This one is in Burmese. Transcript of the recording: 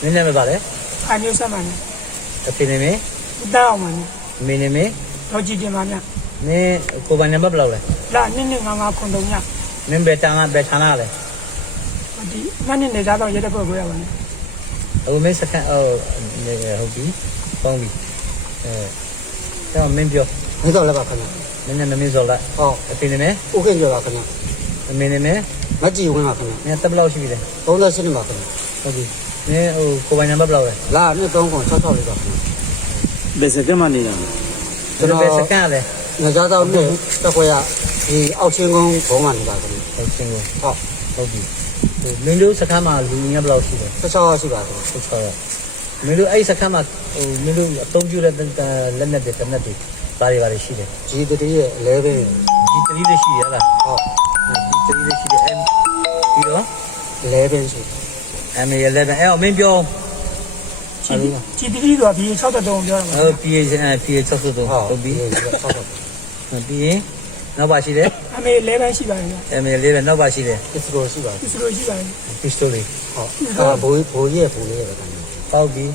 မင်းနာမည်ပါလေ အမျိုးဆက်မှန်တယ် အဖေနာမည် ဦးတောင်းအောင်မှန်တယ် အမေနာမည် တော့ကြည့်တင်ပါဗျ မင်းကိုယ်ပိုင်နံပါတ်ဘယ်လောက်လဲ လာ2255ခွန်တုံည မင်းဘယ်ဌာနလဲ ဒီမနေ့နေသားတော့ရက်တဲ့ဖို့ကိုရပါနဲ့ အခုမင်းစကန်ဟုတ်ပြီပေါင်းပြီတော့မင်းပြော မင်းတော့လည်းပါခင်ဗျာ မင်းနာမည်ဆိုလား ဟုတ် အဖေနာမည် ဥက္ကဋ္ဌပြောပါခင်ဗျာ အမေနာမည် မကြည့်ဝင်ပါခင်ဗျာ မင်းတက်ဘယ်လောက်ရှိပြီလဲ 38နှစ်ပါခင်ဗျာ ဟုတ်ပြီမင်းကိုယ်ပိုင်နံပါတ်ဘယ်လောက်လဲ လာနှစ်3ခွန်66လေးပါခင်ဗျာ ဘယ်စကမှနေတာ ကျွန်တော်ဘယ်စကန်လဲ ငကြတော့နှစ်တက်ခွဲရဒီအောက်ချင်းကုန်းဘုံမှနေပါခင်ဗျာ ဟုတ်ချင်းကို ဟုတ် ဟုတ်ပြီမင်းတို့စကန်မှာလူငယ်ဘယ်လောက်ရှိလဲ 66ရှိပါခင်ဗျာ ဟုတ်ချောမင်းတို့အဲ့စကန်မှာမင်းတို့အသုံးပြုတဲ့လက်နဲ့တနက်တွေဘာတွေရှိတယ် G3 ရဲ့11 ဒီ3လေးရှိရလား ဟုတ် ဒီ3လေးရှိတယ်ပြီးတော့ 11ရှိ M11 အဲ့မင်းပြော ကြည်တီးတော့ဒီ63ပြောရမှာ ဟုတ် PA 63ဟုတ်ပြီပြီးရင်နောက်ပါရှိတယ် အမေ11ရှိပါတယ်ဗျ M11 နောက်ပါရှိတယ် Pistol ရှိပါ ဒီလိုရှိပါတယ် pistol လေး ဟုတ်ဘိုးရဲ့ဘိုးလေးပဲခင်ဗျာ ပေါက်ပြီ